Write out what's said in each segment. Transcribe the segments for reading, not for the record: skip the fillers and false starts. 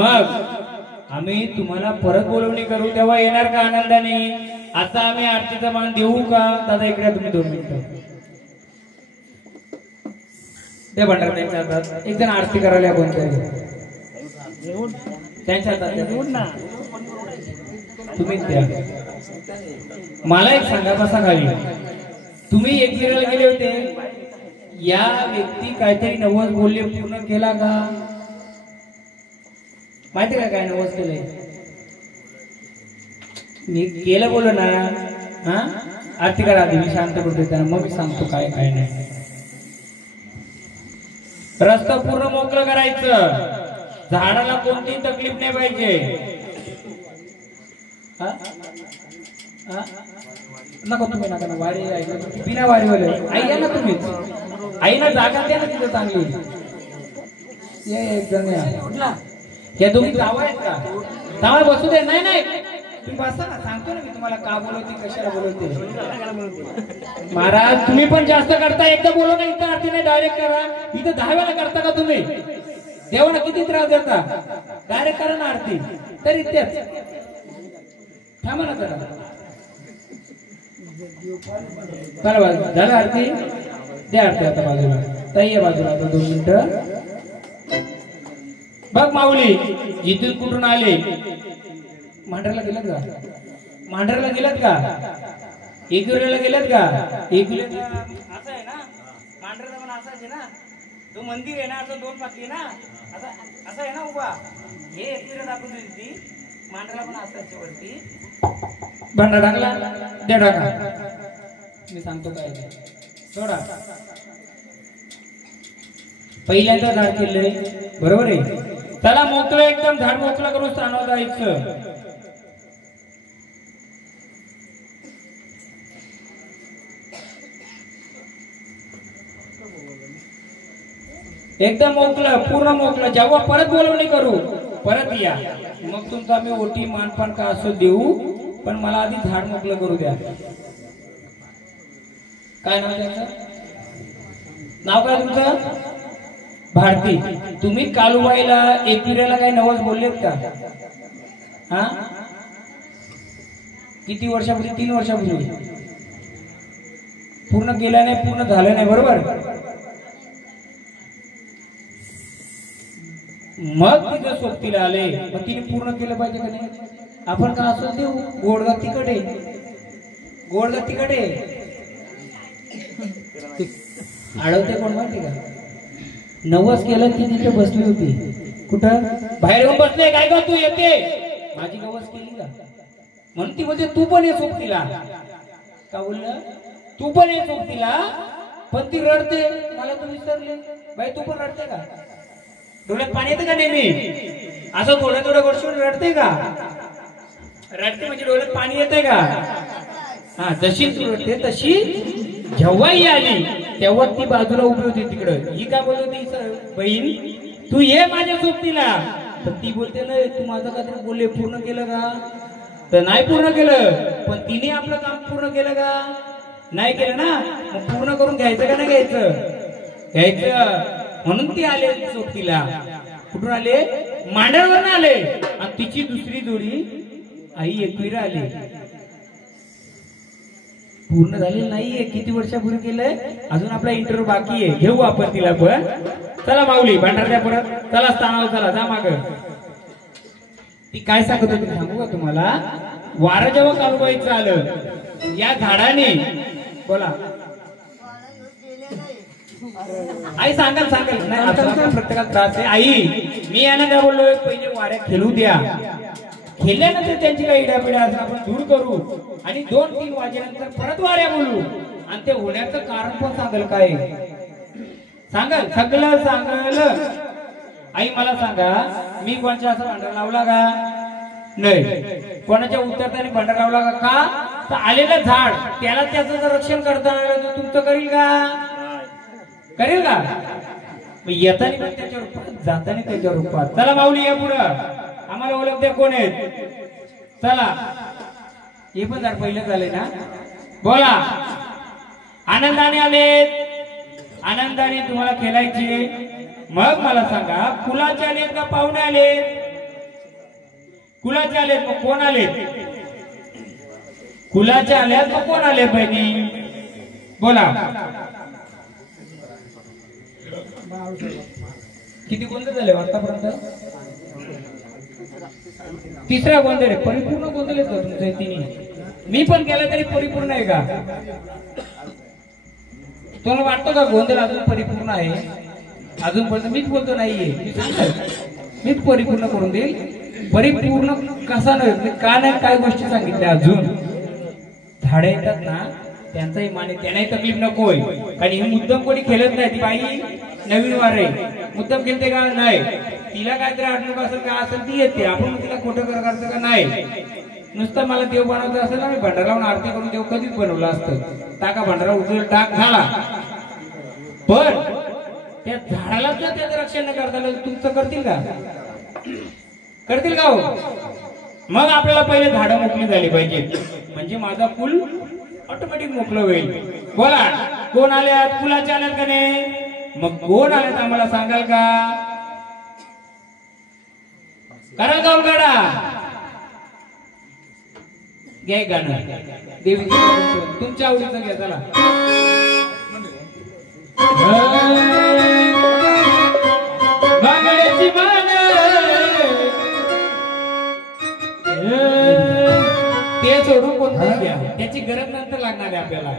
मग आम्ही तुम्हाला परत बोलवणी करू तेव्हा येणार का आनंदाने? आता आम्ही आरतीचा मान देऊ का? दादा इकडे तुम्ही 2 मिनिटं ते भंडार त्यांच्या हातात एक जण आरती करायला कोणतरी त्यांच्या हातात तुम्हीच द्या. मला एक सांगा कसा खाली तुम्ही एक फिरायला गेले होते, या व्यक्ती काहीतरी नवस बोलले पूर्ण केला का? माहिती का काय नवस केलंय? मी केलं बोल ना. हा आरती करा आधी, मी शांत करतो त्यांना मग मी सांगतो काय काय नाही. रस्ता पूर्ण मोकळं करायचं, झाडाला कोणतीही तकलीफ नाही पाहिजे. नको तुम्ही नका ना वारी ऐकलं बिना वारीवाले आई या ना तुम्हीच आई ना जागा द्या ना तिथं चांगली. ये एक जण या दोघी जावं आहेत का? जावं बसू दे. नाही नाही तुम्ही बसा ना, सांगतो ना मी तुम्हाला का बोलवते कशाला बोलवते. महाराज तुम्ही पण जास्त करता, एकदा बोलव ना इथं आरती नाही डायरेक्ट करा. इथं 10 वेळा करता का तुम्ही? देवाला किती त्रास देता? डायरेक्ट करा ना आरती. तरी तेच थांबा ना करा. चला झालं आरती द्या आरती आता बाजूला ताई आहे बाजूला आता 2 मिनिटं. बघ माऊली इथून कुठून आले? मांढरला गेलात का? मांढरला गेलात का? एकुरेला गेलात का? एकुरेला असं आहे ना, मांढरला पण असं आहे ना, तो मंदिर आहे ना असं 2 पाकळी ना असं आहे ना उभा. हे एकुरे दाखवून ती मांढरला पण असायची वरती. भांडा टाकला द्या टाका. मी सांगतो काय सोडा. पहिल्यांदा झाड केलंय बरोबर आहे. त्याला मोकळं एकदम झाड मोकळं करून स्थानावर जायचं. एकदम मोकळं पूर्ण मोकळं. जेव्हा परत बोलवणी करू परत या, मग तुमचं आम्ही ओटी मानपान का असं देऊ, पण मला आधी झाड मोकळं करू द्या. काय नाव त्याचं? नाव काय तुमचं? भारती. तुम्ही कालूबाईला एकविरेला काही नवस बोललेत का? हा किती वर्षापूर्वी? 3 वर्षापूर्वी. पूर्ण केलं नाही, पूर्ण झालं नाही बरोबर. मग तिथं सोबतीला आले, मग तिने पूर्ण केलं पाहिजे का नाही? आपण का असं देऊ? गोडगा तिकडे गोडगा तिकडे अडवते कोण माहिती का? नवस केलं ती तिथे बसली होती. कुठं? बाहेर येऊन बसले. काय का तू येते? माझी नवस केली का म्हणून ती बोलते तू पण ये सोबतीला. का बोललं? तू पण ये सोबतीला. पण ती रडते. मला तू विसरले. बाई तू पण रडते का? डोळ्यात पाणी येतं का नेहमी? असं थोडं थोडं वर्षून रडते का? रडते म्हणजे डोळ्यात पाणी येते का? हा जशी तू रडते तशी जेव्हाही आली तेव्हा ती बाजूला उभी होती तिकडं. ही काय बोलत होती? बहीण तू ये माझ्या सोबतीला. तर ती बोलते नाही तू माझं काहीतरी बोलले पूर्ण केलं का? तर नाही पूर्ण केलं. पण तिने आपलं काम पूर्ण केलं का? नाही केलं ना. मग पूर्ण करून घ्यायचं का नाही घ्यायचं? घ्यायचं. म्हणून ती आले सोबतीला. कुठून आले? मांढरवरून आले. आणि तिची दुसरी जोडी आई एकविरा आली. पूर्ण झालेलं नाहीये. किती वर्षापूर्वी केलंय? अजून आपला इंटरव्ह्यू बाकी आहे. घेऊ आपण तिला पण. चला माऊली भांडार द्या परत. चला स्थानावर चला जा माग. ती काय सांगत होती सांगू का तुम्हाला? वारं जेव्हा कालवायचं आलं या झाडाने बोला आई सांगाल सांगाल नाही आता प्रत्येकाला त्रास आहे. आई मी यांना काय बोललोय पहिले वाऱ्या खेळू द्या. खेळल्यानंतर त्यांची काही इडापिडा असं आपण दूर करू आणि 2-3 वाजेनंतर परत वाऱ्या बोलू. आणि ते होण्याचं कारण पण सांगाल काय? सांगाल सगळं सांगाल. आई मला सांगा मी कोणाच्या असं भांडार लावला का? नाही. कोणाच्या उतरताना भांडार लावला का? तर आलेलं झाड त्याला त्याचं जर रक्षण करताना तुमचं करील का? करेल का? येताना पण त्याच्या रूपात जाताना त्याच्या रूपात. चला माऊली या पुढं. आम्हाला ओळख द्या कोण आहेत. चला हे पण जर पहिलं झालंय ना. बोला आनंदाने आलेत. आनंदाने तुम्हाला खेळायचे. मग मला सांगा फुलाचे आलेत का पाहुणे आले? कुलाचे आले मग कोण आले? कुलाचे आले मग कोण आले बहिणी? बोला. किती गोंधळ झाले आतापर्यंत? तिसरा गोंधळ आहे. परिपूर्ण गोंधळ आहे का तुमचे तिन्ही? मी पण केला तरी परिपूर्ण आहे का? तुम्हाला वाटतं का गोंधळ अजून परिपूर्ण आहे? अजूनपर्यंत मीच बोलतो नाहीये, मीच परिपूर्ण करून देईल. परिपूर्ण कसा नाही का नाही काय गोष्टी सांगितल्या. अजून झाडे येतात ना त्यांचाही माने त्यांनाही तकलीफ नकोय. कारण हे मुद्दाम कोणी खेळत नाही. ती बाई नवीन वार आहे, मुद्दाम खेळते का नाही? तिला काहीतरी अडचण असेल का असेल ती येते. आपण तिला खोटं करायचं का नाही? नुसतं मला देव बनवायचं असेल ना मी भंडारा लावून आरती करून देव कधीच बनवलं असतं. टाका भंडारा उचल टाक झाला. पण त्या झाडाला जर त्याचं रक्षण न करता तुमचं करतील का? करतील का हो? मग आपल्याला पहिले झाडं मोकळी झाली पाहिजे, म्हणजे माझा कुल ऑटोमॅटिक मोकळं होईल. बोला कोण आल्यात? कुलाचे आल्यात का नाही? मग कोण आल्यात आम्हाला सांगाल का? कराल का गाडा? घ्या गाणं देवीचं तुमच्या आवडीचं घ्या. चला बांगड्याची मान ते सोडून कोणतं घ्या, त्याची गरज नंतर लागणार आहे आपल्याला.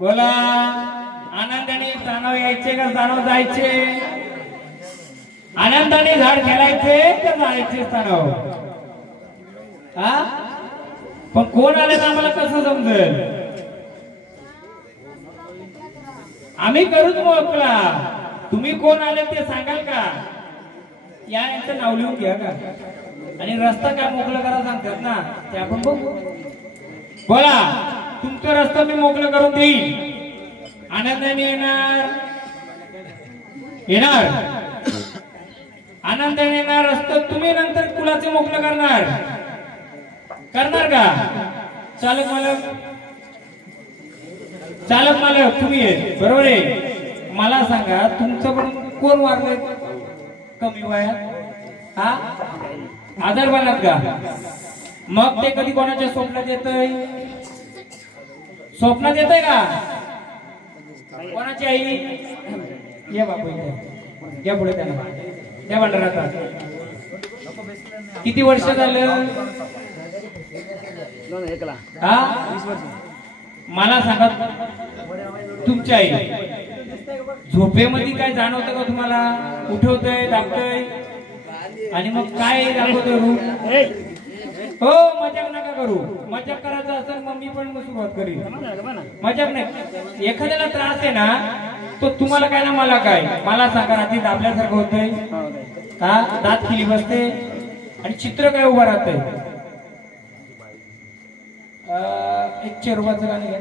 बोला आनंदाने जाणव यायचे का जाणव जायचे? आनंदाने झाड खेळायचे का जायचे जाणव? हा पण कोण आले ना आम्हाला कसं समजेल? आम्ही करूच मोकळा. तुम्ही कोण आले ते सांगाल का? यांचं नाव लिहून घ्या का? आणि रस्ता काय मोकळा करा सांगतात ना ते आपण बघू. बोला तुमचा रस्ता मी मोकळं करून देईल. आनंदाने येणार येणार आनंदाने येणार रस्ता तुम्ही नंतर कुलाचे मोकळं करणार का? चालक मालक तुम्ही बरोबर आहे. मला सांगा तुमचं पण कोण वारलंय कमी वयात? हा आधार बनत का? मग ते कधी कोणाच्या स्वप्नात येतंय? स्वप्नात येतंय का? कोणाची आई? या बापू या पुढे त्यांना त्या भंडारात किती वर्ष झालं? हा मला सांगा तुमची आई झोपेमध्ये काय जाणवतं का तुम्हाला? उठवतंय दाबतंय आणि मग काय दाखवतोय रूप? हो मजाक नका करू. मजाक करायचं असेल मग मी पण सुरुवात करीन. मजाक नाही. एखाद्याला त्रास आहे ना तो तुम्हाला काय ना मला काय, मला सांगा रात्री दाबल्यासारखं होतंय, हा दात खिली बसते आणि चित्र काय उभं राहतंय. एक चेरुबाचं गाणं घ्या.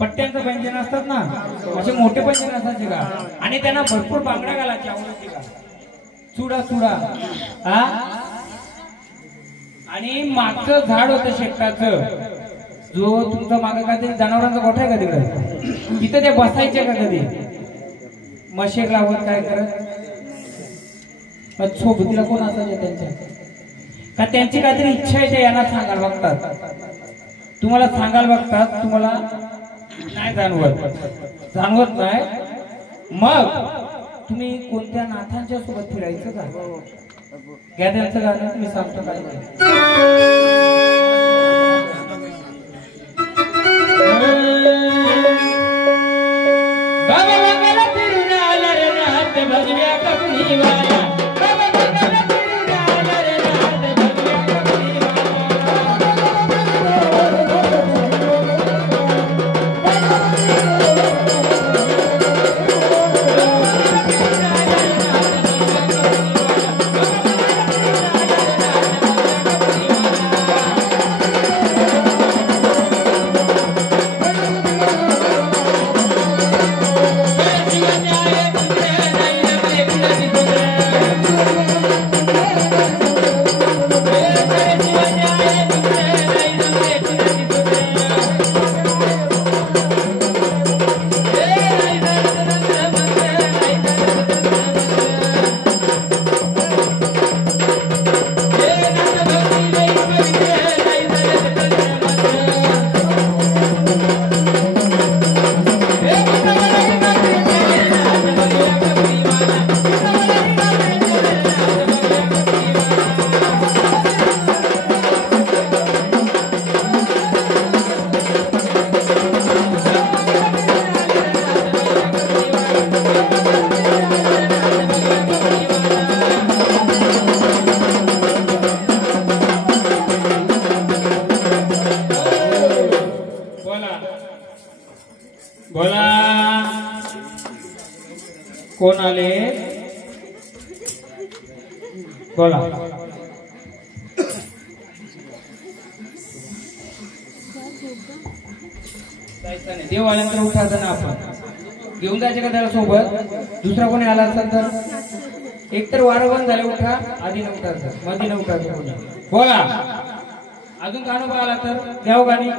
पट्ट्यांचं पैंजण असतात ना, असे मोठे पैंजण असायचे का, आणि त्यांना भरपूर बांगड्या घालायची आवडते का, चुडा चुडा. हा आणि मागचं झाड होतं शेकटाचं, जो तुमचा मागं काहीतरी जनावरांचा गोठा आहे का तिकडे, तिथे ते बसायचे का कधी मशेक लावत काय करत, सोबतीला कोण असायचे त्यांच्या का, त्यांची काहीतरी इच्छा आहे ते यांना सांगायला बघतात, तुम्हाला सांगायला बघतात, तुम्हाला नाही जाणवत नाही. मग तुम्ही कोणत्या नाथांच्या सोबत फिरायचं का, घ्या त्यांचं गाणं मी सांगतो काय. फिरून आला रे नाथ भगव्या कपनीवाला, बोला कोण आले, बोला. देव आल्यानंतर उठायचं ना, आपण घेऊन जायचे का त्याला सोबत, दुसरा कोणी आला असेल तर एकतर वारंवार झाले उठा, आधी न उठायचं मध्ये न उठायचं, बोला. अजून गाणं बघायला तर देव गाणी,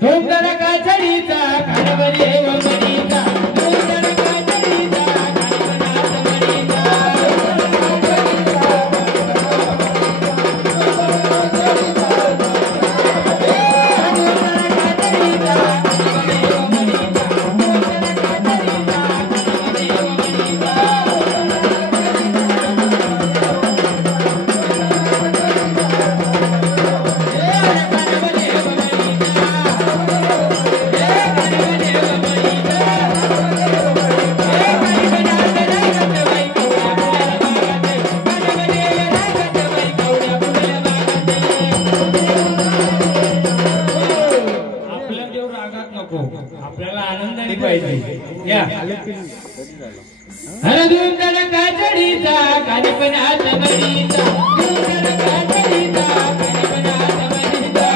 धोंगरा काचडीचा कानवले वमनीचा, धोंगरा काचडीचा आपल्याला आनंदाने पाहिजे. या हरदूतला काचडीचा कानपणात मरीचा, दूतला काचडीचा कानपणात मरीचा,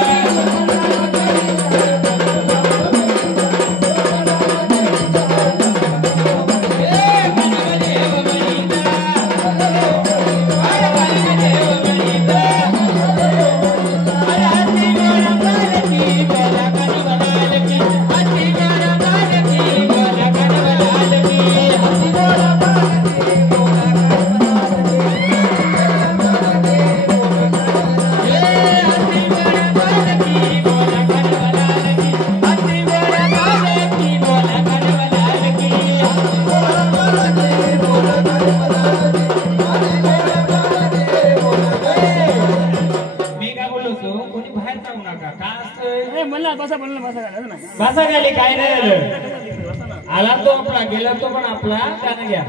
बसा खाली काय नाही झालं आला तो आपला गेला तो पण आपला गाणं घ्या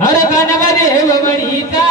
अरे गाणं गाणे हे म्हणीचा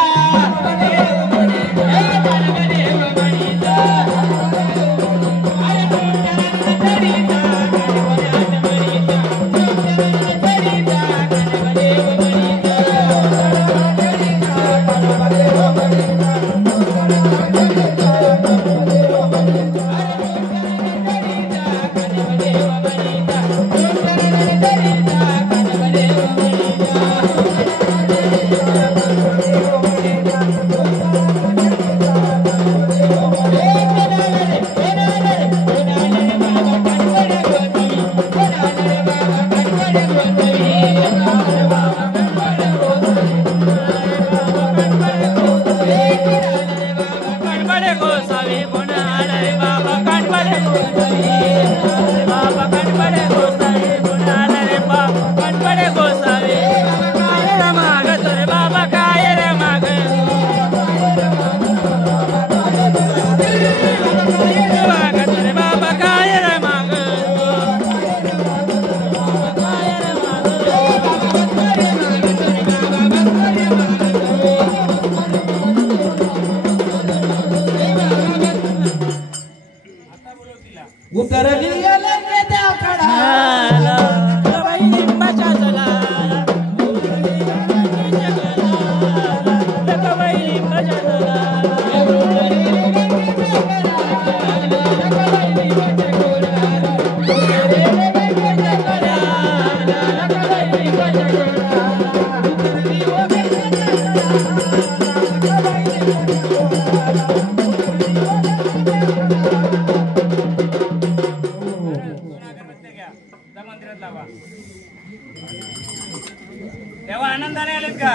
तेव्हा आनंदाने आलेत का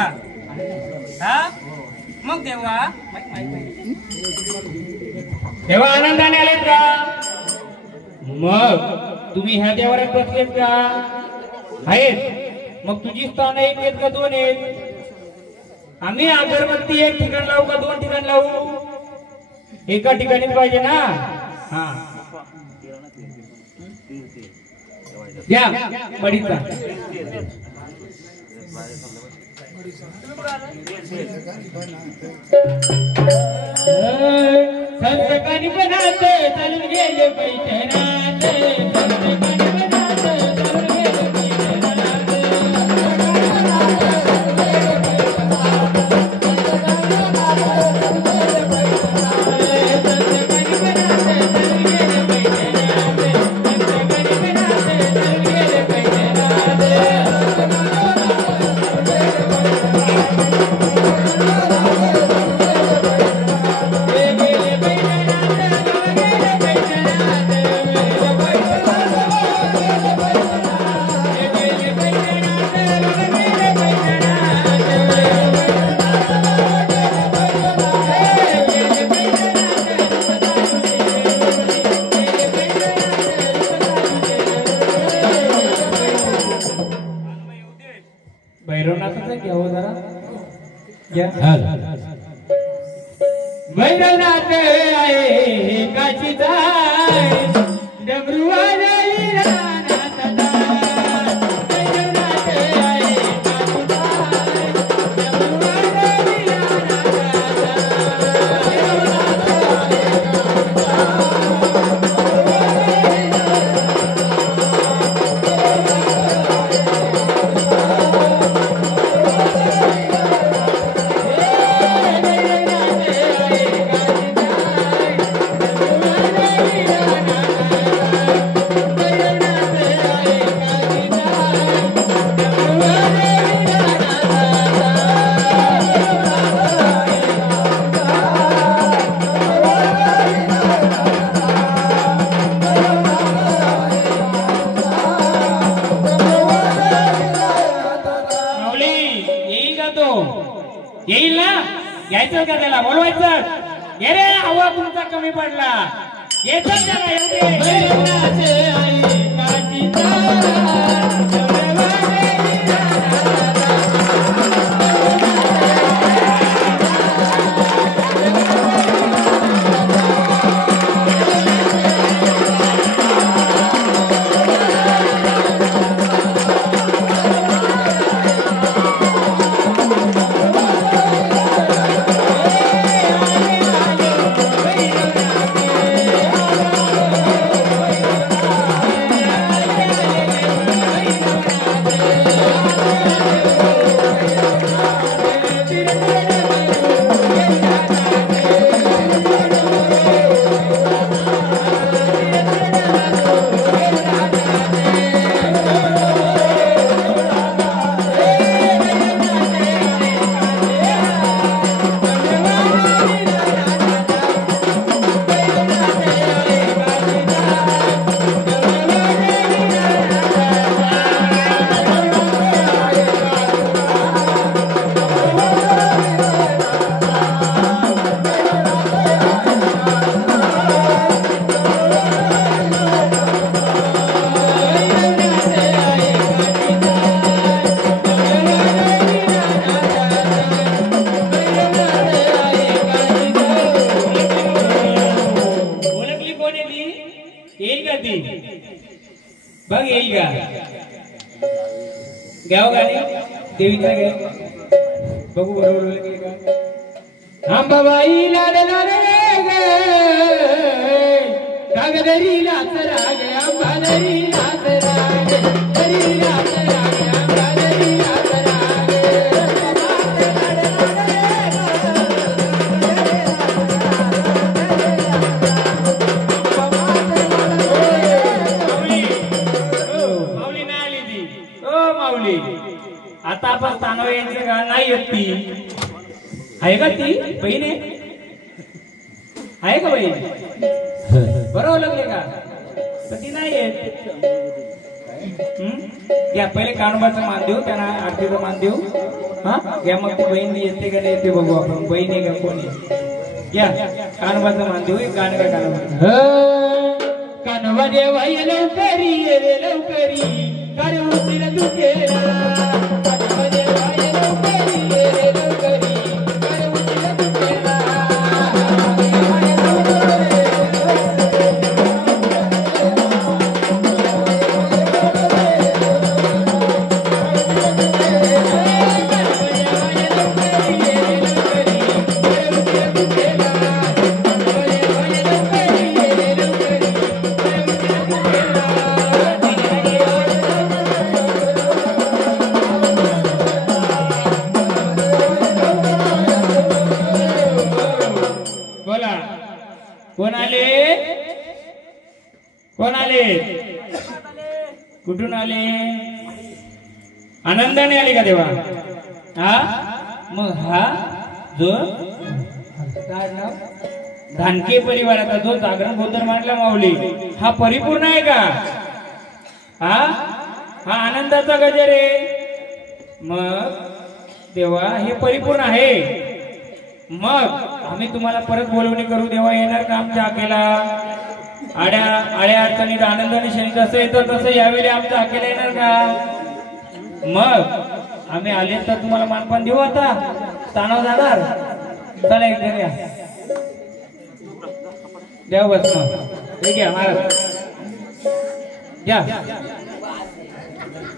हा मग तेव्हा आनंदाने आलेत का मग तुम्ही ह्या देवाऱ्यात बसलेत का आहेत मग तुझी स्थान एक आहेत का दोन आहेत आम्ही अगरबत्ती एक ठिकाण लावू का दोन ठिकाण लावू एका ठिकाणीच पाहिजे ना हा घ्या बडीचा संतकानी बनात चालून गेले पैठणात संतकानी बनात चालून गेले पैठणात भैरवनाथाचा घ्यावं जरा भैरवनाथ आहे काशीचा डमरुवाली रानात भैरवनाथ आहे काशीचा डमरुवाली येईल ना यायचं का त्याला बोलवायचं ये रे हवा तुमचा कमी पडला येत त्याला येईल का? घ्याव गाणी देवीचा घ्या बघू बरोबर होईल का? अंबाबाई लाड लाड राग दरी लाच राग अंबा दरी लाच राग दरी लाच राग अंबा दरी लाच राग माऊली नाही आली ती. ओ माऊली आता आपण तानव यांचं का नाही येत ती आहे का? ती बहीण आहे का बहीण? बरोबर लागले का? तर ती नाही येत. घ्या पहिले कानोबाचं मान देऊ त्यांना आरतीचं मान देऊ. हा घ्या मग ती बहीण येते का नाही येते बघू आपण. बहीण आहे का कोणी? घ्या कानोबाचं मान देऊ. गाणं का कानोबा कानोबा देवा ये लवकरी ये रे लवकरी कर उशीर तू केला. कानोबा देवा ये लवकरी ये रे लवकरी कर उशीर तू केला. कोण आले? कोण आले? कुठून आले? आनंदाने आले का देवा? हा मग हा जो धानके परिवाराचा जो जागरण गोंधळ मांडला माऊली हा परिपूर्ण आहे का? हा हा आनंदाचा गजर आहे. मग देवा हे परिपूर्ण आहे. मग आम्ही तुम्हाला परत बोलवणी करू देवा येणार का आमच्या आकेला? आड्या अडचणीत आनंदाने शनी जसं येतं तसं यावेळी आमच्या आकेला येणार का? मग आम्ही आले तर तुम्हाला मानपान देऊ. आता तानाव जाणार. चला एक जण या देव बस हे घ्या महाराज या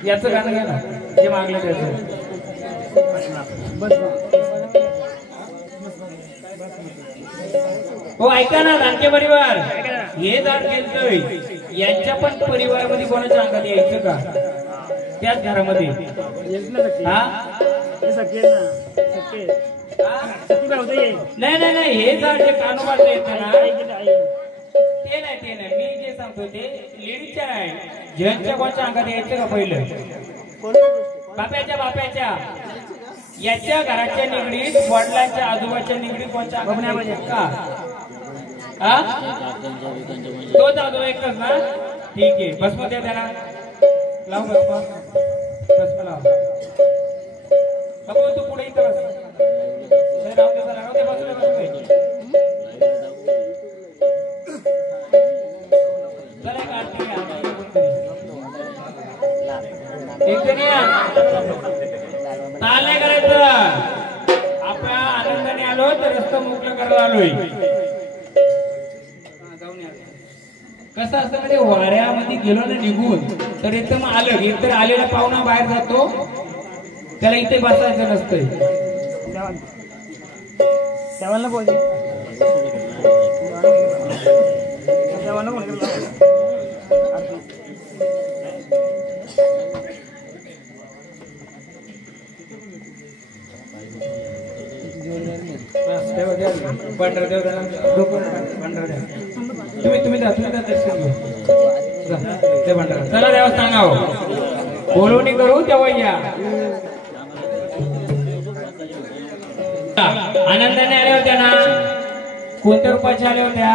याचं गाणं घ्या ना जे मागलं त्याचं. हो ऐका ना धानके परिवार हे झाड गेलतोय यांच्या पण परिवारामध्ये कोणाच्या अंगात यायचं का? त्याच घरामध्ये हा नाही नाही नाही हे झाड जे कानोबाचं येतं ना ते नाही मी जे सांगतो ते लेडीजच्या आहे. जेंट्सच्या कोणाच्या अंगात यायचं का? पहिलं बाप्याच्या याच्या घराच्या निगडीत वडिलांच्या आजोबाच्या निगडीत कोणत्या का? तोच आजोबा एकच ना? ठीक आहे भस्म द्या त्यांना लाव भस्म लाव. तू पुढे इथं बस. ताल नाही करायचं. आपल्या आनंदाने आलो तर रस्ता मोकळं करायला आलोय. कसं असतं म्हणजे वाऱ्यामध्ये गेलो ना निघून तर एकदम आलं एकतर आलेला पाहुणा बाहेर जातो त्याला इथे बसायचं नसतंय. तुम्ही चला देवा सांगाव बोलवणी करू तेव्हा या. आनंदाने आल्या होत्या ना? कोणत्या रूपाच्या आल्या होत्या?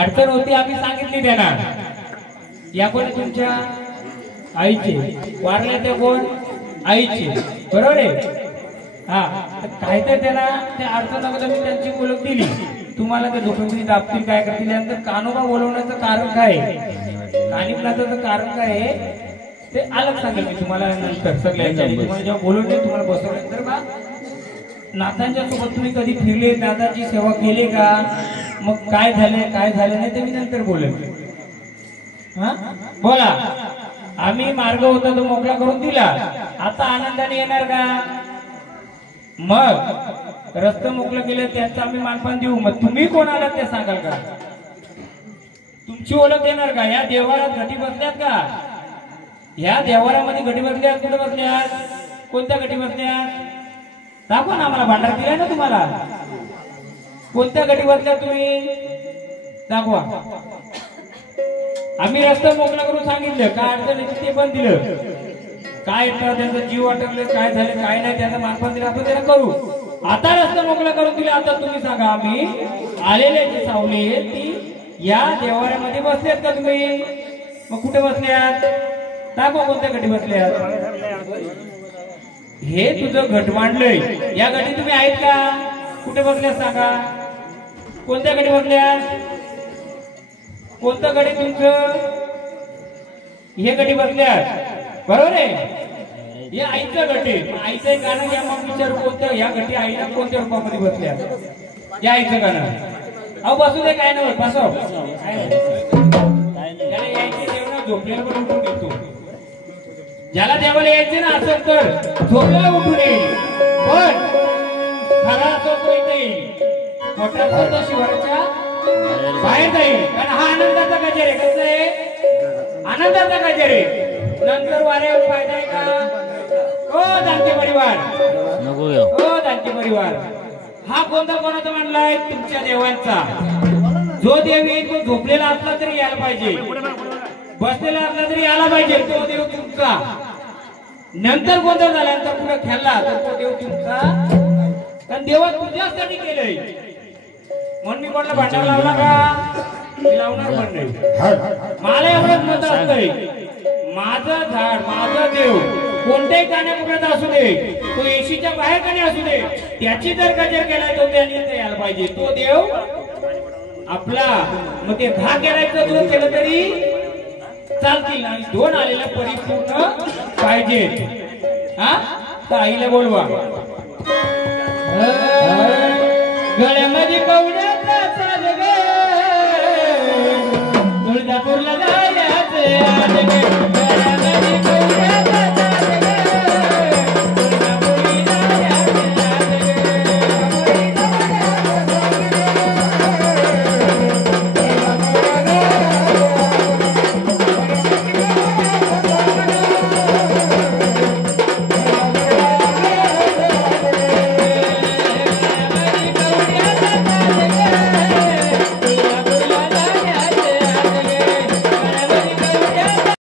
अडचण होती आम्ही सांगितली त्यांना. या कोण तुमच्या आईचे वारले ते कोण? आईचे बरोबर आहे. हा काय तर त्यांना त्या अडचण मी त्यांची ओळख दिली. तुम्हाला ते झोपेमध्ये दाबतील काय करतील. यानंतर कानोबा बोलवण्याचं कारण काय? कानिपनाथाचं कारण काय आहे ते अलग सांगेल मी तुम्हाला नंतर. सगळ्यांच्या तुम्हाला जेव्हा बोलवले तुम्हाला बसवल्यानंतर बा नाथांच्या सोबत तुम्ही कधी फिरले, नाथाची सेवा केली का? मग काय झाले काय झाले नाही ते मी नंतर बोलेन. हा बोला. आम्ही मार्ग होता तो मोकळा करून दिला, आता आनंदाने येणार का? मग रस्ते मोकळं केलं त्यांचं आम्ही मानपान देऊ. मग तुम्ही कोणाला ते सांगाल का? तुमची ओळख देणार का? या देवारात घटी बसल्यात का? या देवारामध्ये घटी बसल्यात? कुठे बसल्यात? कोणत्या घटी बसल्यात? दाखवा ना आम्हाला. भांडार दिलाय ना तुम्हाला. कोणत्या घटी बसल्यात तुम्ही? दाखवा. आम्ही रस्ता मोकळा करून सांगितलं, काय अडचण येते ते पण दिलं. काय त्यांचा जीव वाटवले, काय झाले काय नाही, त्यांना मानपान दिलं, आपण त्याला करू. आता रस्ता मोकळा करून दिला, आता तुम्ही सांगा. आम्ही आलेले जे सावले ती या देवाऱ्यामध्ये बसल्यात का तुम्ही? मग कुठे बसल्यात? दाखवा कोणत्या घटी बसल्यात. हे तुझं घट मांडलंय, या घटी तुम्ही आहेत का? कुठे बसल्यात सांगा. कोणत्या घटी बसल्यात? कोणतं गडी तुमचं? हे गडी बसल्यात बरोबर आहे. हे आईचं गट आहे. आईचं एक गाणं घ्या मग विचारू कोणतं. या गटी आईला कोणत्या रूपामध्ये बसल्यात? या आईचं गाणं. अहो बसू दे, काय नाही बसव. त्याला यायचे जेवण झोपलेलं पण उठून घेतो. ज्याला देवाला यायचे ना असं तर झोपलेला उठून येईल, पण खरा असो तो येईल, मोठा असो तो शिवाच्या बाहेर जाईल. कारण हा आनंदाचा गजर आहे. कसं आहे? आनंदाचा गजर आहे. नंतर वाऱ्यावर फायदा आहे का? ओ दानते परिवार, ओ दानते परिवार, हा कोणता कोणाचा मांडलाय? तुमच्या देवांचा. जो देव येईल तो झोपलेला असला तरी यायला पाहिजे, बसलेला असला तरी यायला पाहिजे. तो देव तुमचा. नंतर गोंधळ झाल्यानंतर पुढे खेळला तर तो देव तुमचा. कारण देवा तुझ्यासाठी केलंय. म्हणून मी कोणाला भांडार लावला का? मी लावणार पण नाही. मला एवढंच मत असतंय, माझं झाड माझं देव कोणत्याही कानाकोपऱ्यात असू दे, तो एशीच्या बाहेर कानी असू दे, त्याची जर गजर केलाय तो त्याने यायला पाहिजे. तो देव आपला. मग ते 10 केलायचं 2 केलं तरी चालतील, आणि 2 आलेला परिपूर्ण पाहिजे. हा तर आईला बोलवा. गळ्यामध्ये कवडी